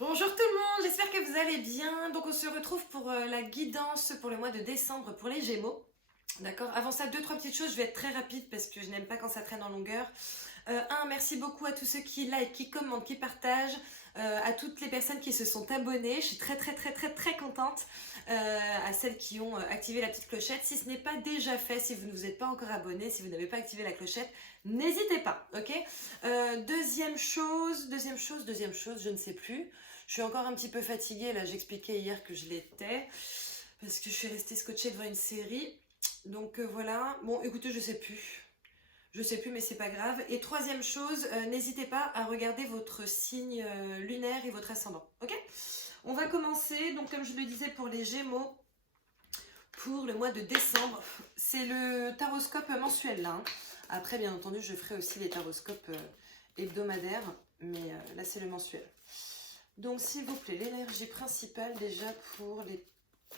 Bonjour tout le monde, j'espère que vous allez bien. Donc on se retrouve pour la guidance pour le mois de décembre pour les Gémeaux. D'accord. Avant ça, deux, trois petites choses, je vais être très rapide parce que je n'aime pas quand ça traîne en longueur. Merci beaucoup à tous ceux qui like, qui commentent, qui partagent, à toutes les personnes qui se sont abonnées. Je suis très très très très très contente. À celles qui ont activé la petite clochette. Si ce n'est pas déjà fait, si vous ne vous êtes pas encore abonné, si vous n'avez pas activé la clochette, n'hésitez pas, ok. Deuxième chose, je ne sais plus. Je suis encore un petit peu fatiguée, là j'expliquais hier que je l'étais, parce que je suis restée scotchée devant une série. Donc voilà, bon écoutez, je sais plus. Je sais plus, mais c'est pas grave. Et troisième chose, n'hésitez pas à regarder votre signe lunaire et votre ascendant. Ok. On va commencer, donc comme je le disais pour les Gémeaux, pour le mois de décembre. C'est le taroscope mensuel là. Hein. Après, bien entendu, je ferai aussi les taroscopes hebdomadaires, mais là c'est le mensuel. Donc s'il vous plaît, l'énergie principale déjà pour les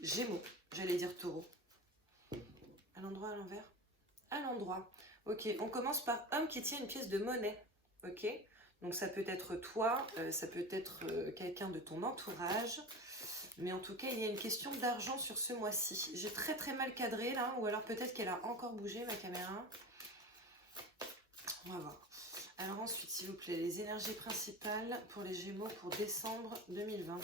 Gémeaux. J'allais dire Taureau. À l'endroit, à l'envers. À l'endroit. Ok, on commence par homme qui tient une pièce de monnaie. Ok, donc ça peut être toi, ça peut être quelqu'un de ton entourage. Mais en tout cas, il y a une question d'argent sur ce mois-ci. J'ai très très mal cadré là, ou alors peut-être qu'elle a encore bougé ma caméra. On va voir. Alors ensuite, s'il vous plaît, les énergies principales pour les Gémeaux pour décembre 2020.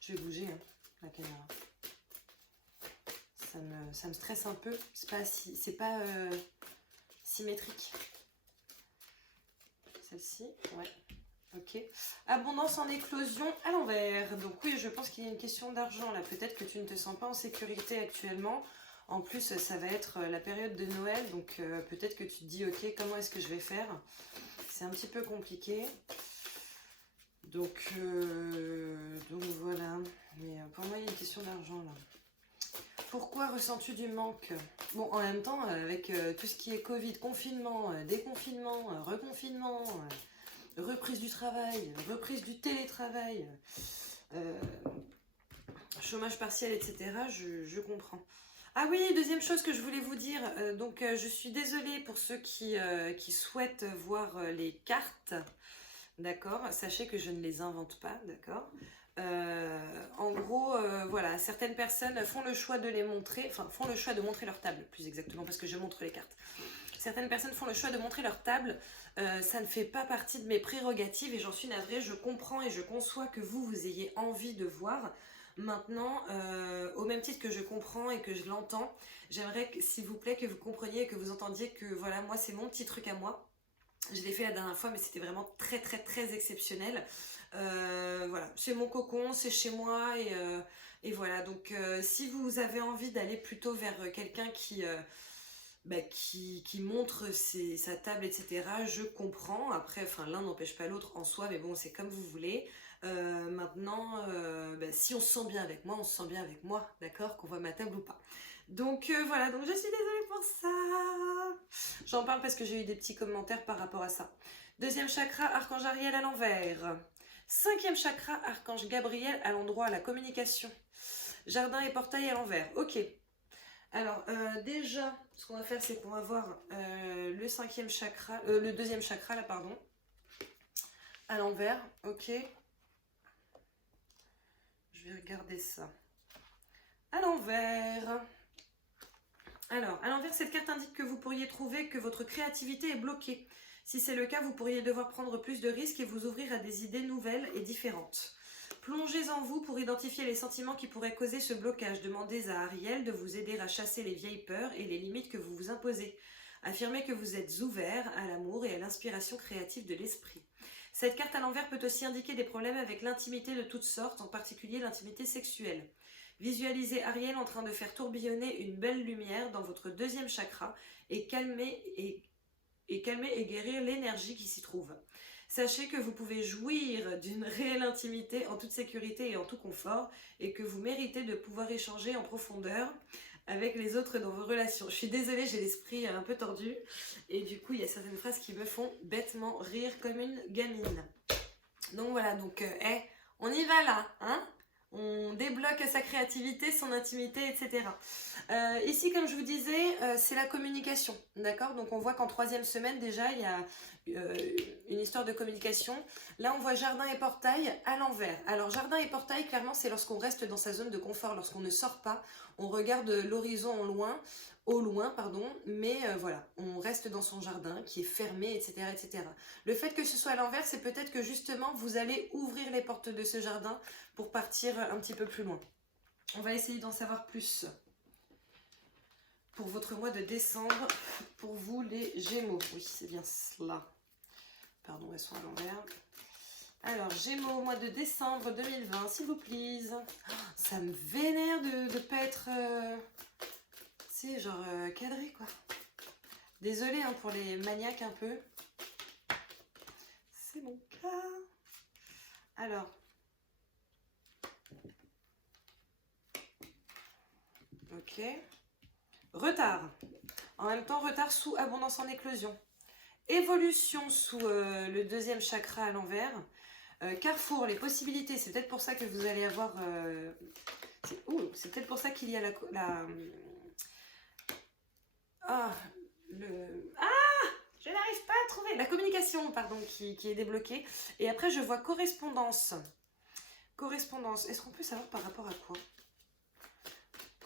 Je vais bouger hein, la caméra. Ça me stresse un peu. C'est pas symétrique. Celle-ci, ouais. Ok. Abondance en éclosion à l'envers. Donc oui, je pense qu'il y a une question d'argent là. Peut-être que tu ne te sens pas en sécurité actuellement. En plus, ça va être la période de Noël. Donc peut-être que tu te dis, ok, comment est-ce que je vais faire? C'est un petit peu compliqué. Donc voilà. Mais pour moi, il y a une question d'argent là. Pourquoi ressens-tu du manque? Bon, en même temps, avec tout ce qui est Covid, confinement, déconfinement, reconfinement, reprise du travail, reprise du télétravail, chômage partiel, etc., je comprends. Ah oui, deuxième chose que je voulais vous dire, je suis désolée pour ceux qui souhaitent voir les cartes, d'accord? Sachez que je ne les invente pas, d'accord? En gros, voilà, certaines personnes font le choix de les montrer, enfin font le choix de montrer leur table, plus exactement, parce que je montre les cartes. Certaines personnes font le choix de montrer leur table, ça ne fait pas partie de mes prérogatives et j'en suis navrée, je comprends et je conçois que vous ayez envie de voir. Maintenant, au même titre que je comprends et que je l'entends, j'aimerais s'il vous plaît que vous compreniez et que vous entendiez que voilà, moi c'est mon petit truc à moi. Je l'ai fait la dernière fois mais c'était vraiment très très très exceptionnel. Voilà, c'est mon cocon, c'est chez moi et voilà. Donc si vous avez envie d'aller plutôt vers quelqu'un qui montre sa table, etc., je comprends. Après, enfin, l'un n'empêche pas l'autre en soi, mais bon, c'est comme vous voulez. Maintenant, si on se sent bien avec moi, on se sent bien avec moi, d'accord, qu'on voit ma table ou pas. Donc voilà, donc je suis désolée pour ça. J'en parle parce que j'ai eu des petits commentaires par rapport à ça. Deuxième chakra, Archange Ariel à l'envers. Cinquième chakra, Archange Gabriel à l'endroit, la communication. Jardin et portail à l'envers. Ok. Alors déjà, ce qu'on va faire, c'est qu'on va voir le cinquième chakra, le deuxième chakra là, pardon, à l'envers. Ok. Je vais regarder ça. À l'envers. Alors, à l'envers, cette carte indique que vous pourriez trouver que votre créativité est bloquée. Si c'est le cas, vous pourriez devoir prendre plus de risques et vous ouvrir à des idées nouvelles et différentes. Plongez en vous pour identifier les sentiments qui pourraient causer ce blocage. Demandez à Ariel de vous aider à chasser les vieilles peurs et les limites que vous vous imposez. Affirmez que vous êtes ouvert à l'amour et à l'inspiration créative de l'esprit. Cette carte à l'envers peut aussi indiquer des problèmes avec l'intimité de toutes sortes, en particulier l'intimité sexuelle. Visualisez Ariel en train de faire tourbillonner une belle lumière dans votre deuxième chakra et calmer et guérir l'énergie qui s'y trouve. Sachez que vous pouvez jouir d'une réelle intimité en toute sécurité et en tout confort et que vous méritez de pouvoir échanger en profondeur avec les autres dans vos relations. Je suis désolée, j'ai l'esprit un peu tordu et du coup il y a certaines phrases qui me font bêtement rire comme une gamine. Donc voilà, on y va là, hein? on débloque sa créativité, son intimité, etc. Ici, comme je vous disais, c'est la communication, d'accord? Donc on voit qu'en troisième semaine, déjà, il y a une histoire de communication. Là, on voit jardin et portail à l'envers. Alors, jardin et portail, clairement, c'est lorsqu'on reste dans sa zone de confort, lorsqu'on ne sort pas, on regarde l'horizon au loin, pardon, mais voilà, on reste dans son jardin qui est fermé, etc., etc. Le fait que ce soit à l'envers, c'est peut-être que justement, vous allez ouvrir les portes de ce jardin pour partir un petit peu plus loin. On va essayer d'en savoir plus pour votre mois de décembre, pour vous les Gémeaux. Oui, c'est bien cela. Pardon, elles sont à l'envers. Alors, Gémeaux, mois de décembre 2020, s'il vous plaît. Oh, ça me vénère de ne pas être... c'est genre cadré, quoi. Désolée hein, pour les maniaques un peu. C'est mon cas. Alors. Ok. Retard. En même temps, retard sous abondance en éclosion. Évolution sous le deuxième chakra à l'envers. Carrefour, les possibilités. C'est peut-être pour ça que vous allez avoir... c'est peut-être pour ça qu'il y a je n'arrive pas à trouver. La communication, pardon, qui est débloquée. Et après, je vois correspondance. Correspondance. Est-ce qu'on peut savoir par rapport à quoi?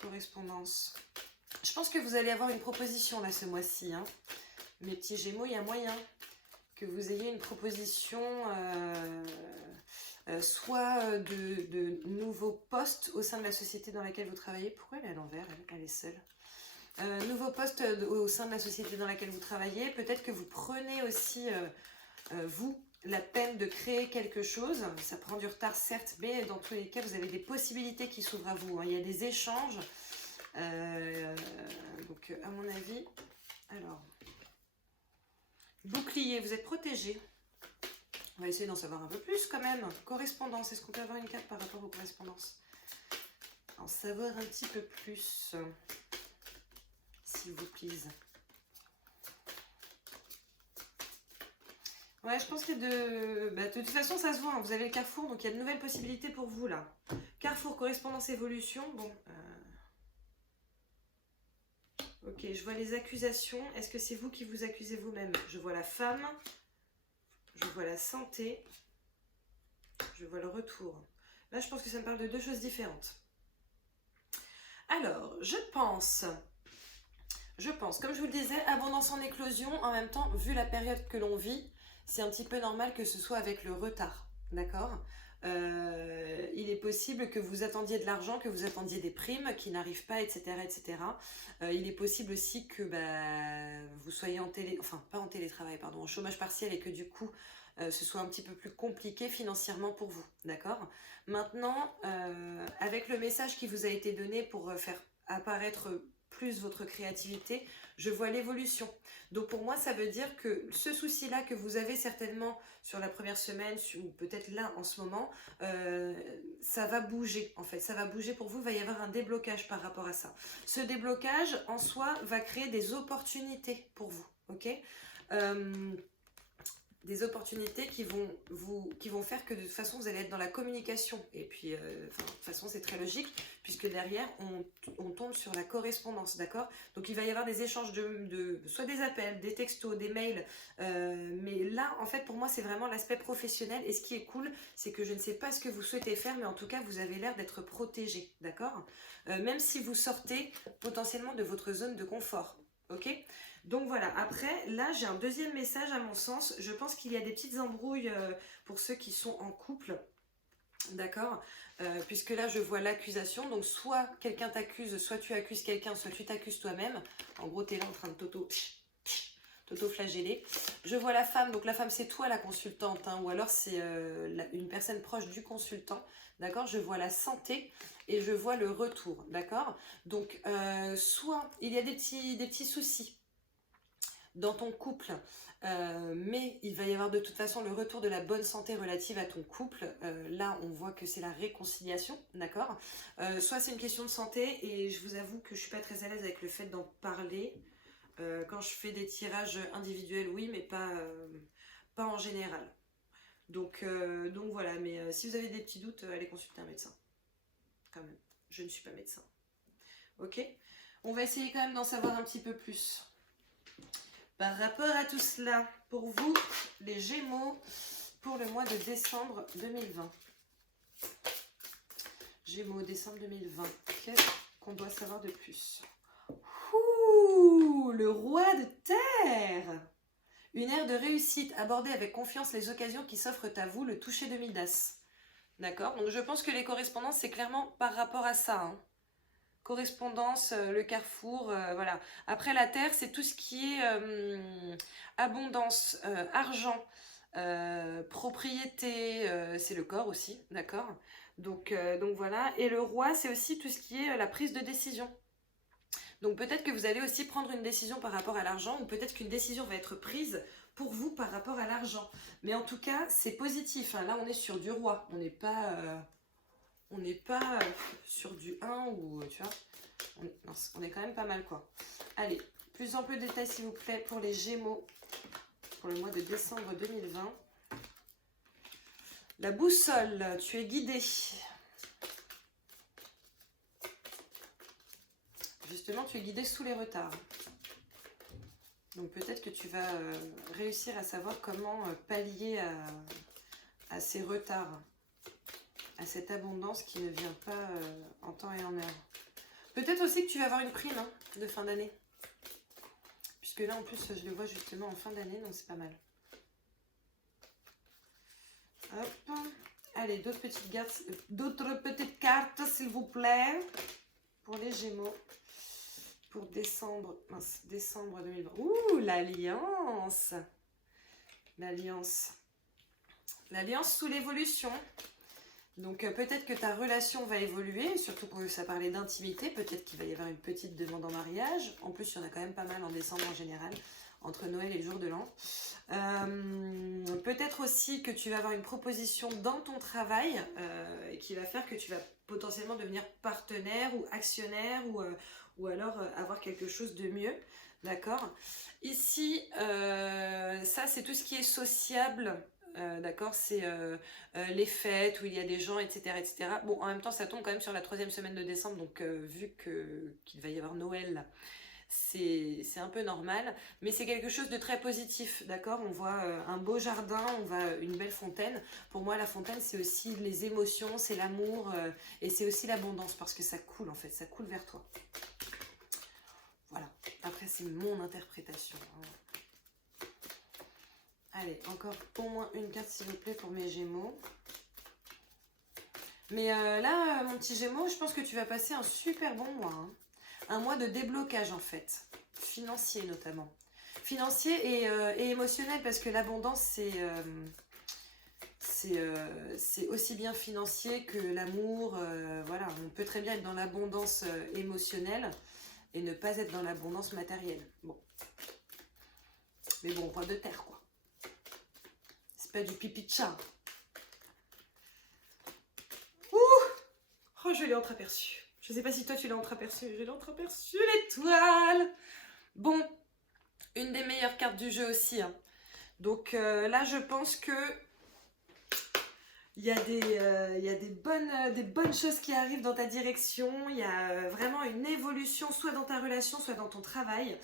Correspondance. Je pense que vous allez avoir une proposition là ce mois-ci. Hein. Mes petits Gémeaux, il y a moyen que vous ayez une proposition soit de nouveaux postes au sein de la société dans laquelle vous travaillez. Pourquoi elle est à l'envers? Elle est seule. Nouveau poste au sein de la société dans laquelle vous travaillez. Peut-être que vous prenez aussi, vous, la peine de créer quelque chose. Ça prend du retard, certes, mais dans tous les cas, vous avez des possibilités qui s'ouvrent à vous. Hein. Il y a des échanges. Donc, à mon avis, alors, bouclier, vous êtes protégé. On va essayer d'en savoir un peu plus quand même. Correspondance, est-ce qu'on peut avoir une carte par rapport aux correspondances? En savoir un petit peu plus. S'il vous plaît. Ouais, je pense qu'il y a de toute façon, ça se voit. Hein. Vous avez le carrefour, donc il y a de nouvelles possibilités pour vous, là. Carrefour, correspondance, évolution. Bon. Ok, je vois les accusations. Est-ce que c'est vous qui vous accusez vous-même? Je vois la femme. Je vois la santé. Je vois le retour. Là, je pense que ça me parle de deux choses différentes. Alors, je pense, comme je vous le disais, abondance en éclosion, en même temps, vu la période que l'on vit, c'est un petit peu normal que ce soit avec le retard, d'accord? Il est possible que vous attendiez de l'argent, que vous attendiez des primes qui n'arrivent pas, etc. etc. Il est possible aussi que vous soyez pas en télétravail, pardon, en chômage partiel et que du coup, ce soit un petit peu plus compliqué financièrement pour vous, d'accord? Maintenant, avec le message qui vous a été donné pour faire apparaître plus votre créativité, je vois l'évolution. Donc pour moi, ça veut dire que ce souci-là que vous avez certainement sur la première semaine, ou peut-être là en ce moment, ça va bouger en fait. Ça va bouger pour vous, il va y avoir un déblocage par rapport à ça. Ce déblocage en soi va créer des opportunités pour vous, ok? Des opportunités qui vont faire que de toute façon vous allez être dans la communication et puis de toute façon c'est très logique puisque derrière on tombe sur la correspondance, d'accord? Donc il va y avoir des échanges soit des appels, des textos, des mails, mais là en fait pour moi c'est vraiment l'aspect professionnel et ce qui est cool c'est que je ne sais pas ce que vous souhaitez faire mais en tout cas vous avez l'air d'être protégé, d'accord? Même si vous sortez potentiellement de votre zone de confort, ok? Donc voilà, après, là, j'ai un deuxième message à mon sens. Je pense qu'il y a des petites embrouilles pour ceux qui sont en couple, d'accord? Puisque là, je vois l'accusation. Donc, soit quelqu'un t'accuse, soit tu accuses quelqu'un, soit tu t'accuses toi-même. En gros, tu es là en train de t'auto-flageller. Je vois la femme. Donc, la femme, c'est toi la consultante. Hein, ou alors, c'est une personne proche du consultant. D'accord? Je vois la santé et je vois le retour. D'accord? Donc, soit il y a des petits soucis dans ton couple, mais il va y avoir de toute façon le retour de la bonne santé relative à ton couple. Là, on voit que c'est la réconciliation, d'accord? Soit c'est une question de santé, et je vous avoue que je ne suis pas très à l'aise avec le fait d'en parler. Quand je fais des tirages individuels, oui, mais pas en général. Donc voilà, mais si vous avez des petits doutes, allez consulter un médecin. quand même. Je ne suis pas médecin. Ok? On va essayer quand même d'en savoir un petit peu plus. Par rapport à tout cela, pour vous, les Gémeaux, pour le mois de décembre 2020. Gémeaux, décembre 2020. Qu'est-ce qu'on doit savoir de plus? Ouh, le roi de terre! Une ère de réussite, abordez avec confiance les occasions qui s'offrent à vous, le toucher de Midas. D'accord? Donc je pense que les correspondances, c'est clairement par rapport à ça. Hein. Correspondance, le carrefour, voilà. Après la terre, c'est tout ce qui est abondance, argent, propriété, c'est le corps aussi, d'accord? Donc voilà. Et le roi, c'est aussi tout ce qui est la prise de décision. Donc peut-être que vous allez aussi prendre une décision par rapport à l'argent ou peut-être qu'une décision va être prise pour vous par rapport à l'argent. Mais en tout cas, c'est positif. Hein. Là, on est sur du roi. On n'est pas sur du 1 ou tu vois. On est quand même pas mal quoi. Allez, plus ample détail s'il vous plaît pour les Gémeaux pour le mois de décembre 2020. La boussole, tu es guidé. Justement, tu es guidé sous les retards. Donc peut-être que tu vas réussir à savoir comment pallier à ces retards, à cette abondance qui ne vient pas en temps et en heure. Peut-être aussi que tu vas avoir une prime hein, de fin d'année. Puisque là, en plus, je le vois justement en fin d'année, donc c'est pas mal. Hop. Allez, d'autres petites cartes, s'il vous plaît, pour les Gémeaux. Pour décembre 2020. Ouh, l'alliance. L'alliance sous l'évolution. Donc peut-être que ta relation va évoluer, surtout que ça parlait d'intimité. Peut-être qu'il va y avoir une petite demande en mariage. En plus, il y en a quand même pas mal en décembre en général, entre Noël et le jour de l'an. Peut-être aussi que tu vas avoir une proposition dans ton travail qui va faire que tu vas potentiellement devenir partenaire ou actionnaire ou alors avoir quelque chose de mieux, d'accord? Ici, ça c'est tout ce qui est sociable, d'accord? C'est les fêtes où il y a des gens, etc., etc. Bon, en même temps, ça tombe quand même sur la 3e semaine de décembre, donc vu qu'il va y avoir Noël, c'est un peu normal, mais c'est quelque chose de très positif, d'accord? On voit un beau jardin, on voit une belle fontaine. Pour moi, la fontaine, c'est aussi les émotions, c'est l'amour, et c'est aussi l'abondance, parce que ça coule, en fait, ça coule vers toi. Voilà, après, c'est mon interprétation. Hein. Allez, encore au moins une carte, s'il vous plaît, pour mes Gémeaux. Mais là, mon petit Gémeaux, je pense que tu vas passer un super bon mois, hein. Un mois de déblocage en fait, financier notamment. Financier et émotionnel parce que l'abondance c'est aussi bien financier que l'amour. Voilà, on peut très bien être dans l'abondance émotionnelle et ne pas être dans l'abondance matérielle. Bon. Mais bon, roi de terre quoi. C'est pas du pipi de chat. Ouh! Oh, je l'ai entreaperçu. Je ne sais pas si toi tu l'as entreaperçu, je l'ai entreaperçu, l'étoile. Bon, une des meilleures cartes du jeu aussi. Hein. Donc là, je pense que il y a des bonnes choses qui arrivent dans ta direction. Il y a vraiment une évolution, soit dans ta relation, soit dans ton travail,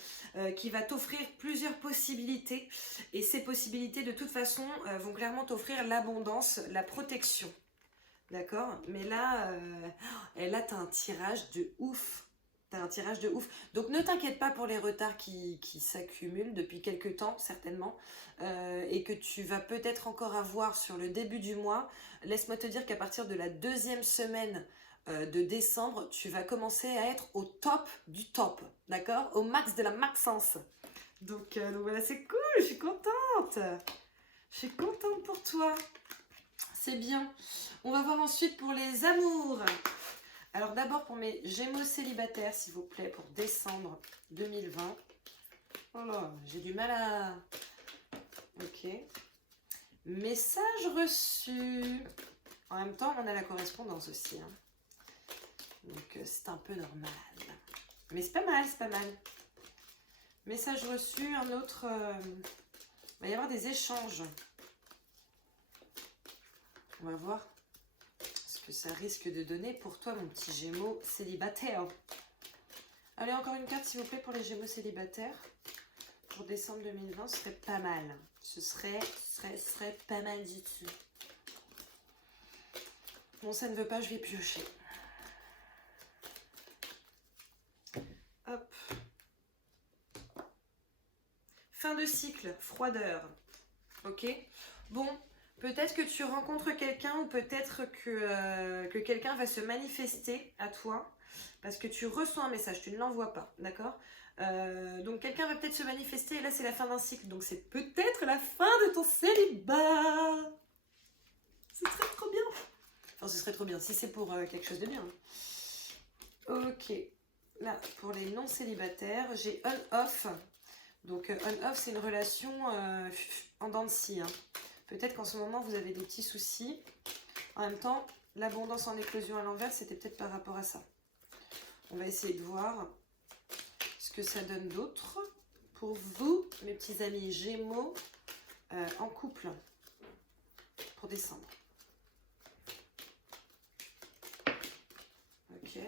qui va t'offrir plusieurs possibilités. Et ces possibilités, de toute façon, vont clairement t'offrir l'abondance, la protection. D'accord? Mais là, tu as un tirage de ouf. T'as un tirage de ouf. Donc ne t'inquiète pas pour les retards qui s'accumulent depuis quelques temps, certainement. Et que tu vas peut-être encore avoir sur le début du mois. Laisse-moi te dire qu'à partir de la 2e semaine de décembre, tu vas commencer à être au top du top. D'accord? Au max de la maxence. Donc voilà, c'est cool, je suis contente. Je suis contente pour toi. C'est bien. On va voir ensuite pour les amours. Alors d'abord pour mes Gémeaux célibataires, s'il vous plaît, pour décembre 2020. Oh là, j'ai du mal à... Ok. Message reçu. En même temps, on a la correspondance aussi. Hein. Donc c'est un peu normal. Mais c'est pas mal, c'est pas mal. Message reçu, un autre... il va y avoir des échanges. On va voir ce que ça risque de donner pour toi, mon petit Gémeaux célibataire. Allez, encore une carte, s'il vous plaît, pour les Gémeaux célibataires. Pour décembre 2020, ce serait pas mal. Ce serait pas mal du tout. Bon, ça ne veut pas, je vais piocher. Hop. Fin de cycle, froideur. Ok. Bon, peut-être que tu rencontres quelqu'un ou peut-être que quelqu'un va se manifester à toi parce que tu reçois un message, tu ne l'envoies pas, d'accord? Donc quelqu'un va peut-être se manifester et là c'est la fin d'un cycle, donc c'est peut-être la fin de ton célibat. Ce serait trop bien. Enfin, ce serait trop bien si c'est pour quelque chose de bien. Ok. Là, pour les non-célibataires, j'ai on-off. Donc on-off, c'est une relation en dents de scie. Hein. Peut-être qu'en ce moment, vous avez des petits soucis. En même temps, l'abondance en éclosion à l'envers, c'était peut-être par rapport à ça. On va essayer de voir ce que ça donne d'autre pour vous, mes petits amis Gémeaux, en couple pour décembre. Ok.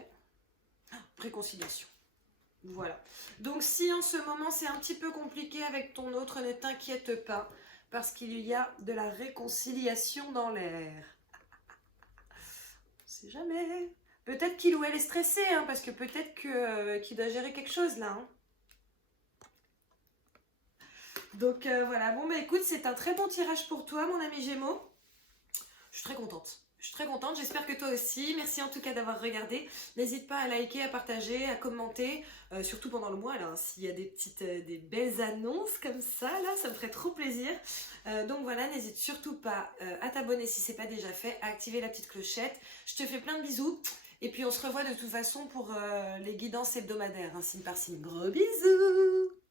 Réconciliation. Voilà. Donc si en ce moment c'est un petit peu compliqué avec ton autre, ne t'inquiète pas, parce qu'il y a de la réconciliation dans l'air. On sait jamais. Peut-être qu'il ou elle est stressé, hein, parce que peut-être qu'il doit gérer quelque chose là. Hein. Donc voilà, bon bah écoute, c'est un très bon tirage pour toi, mon ami Gémeaux. Je suis très contente. Je suis très contente, j'espère que toi aussi. Merci en tout cas d'avoir regardé. N'hésite pas à liker, à partager, à commenter, surtout pendant le mois, là, hein, s'il y a des belles annonces comme ça, là, ça me ferait trop plaisir. Donc voilà, n'hésite surtout pas à t'abonner si ce n'est pas déjà fait, à activer la petite clochette. Je te fais plein de bisous. Et puis on se revoit de toute façon pour les guidances hebdomadaires, hein, signe par signe. Gros bisous!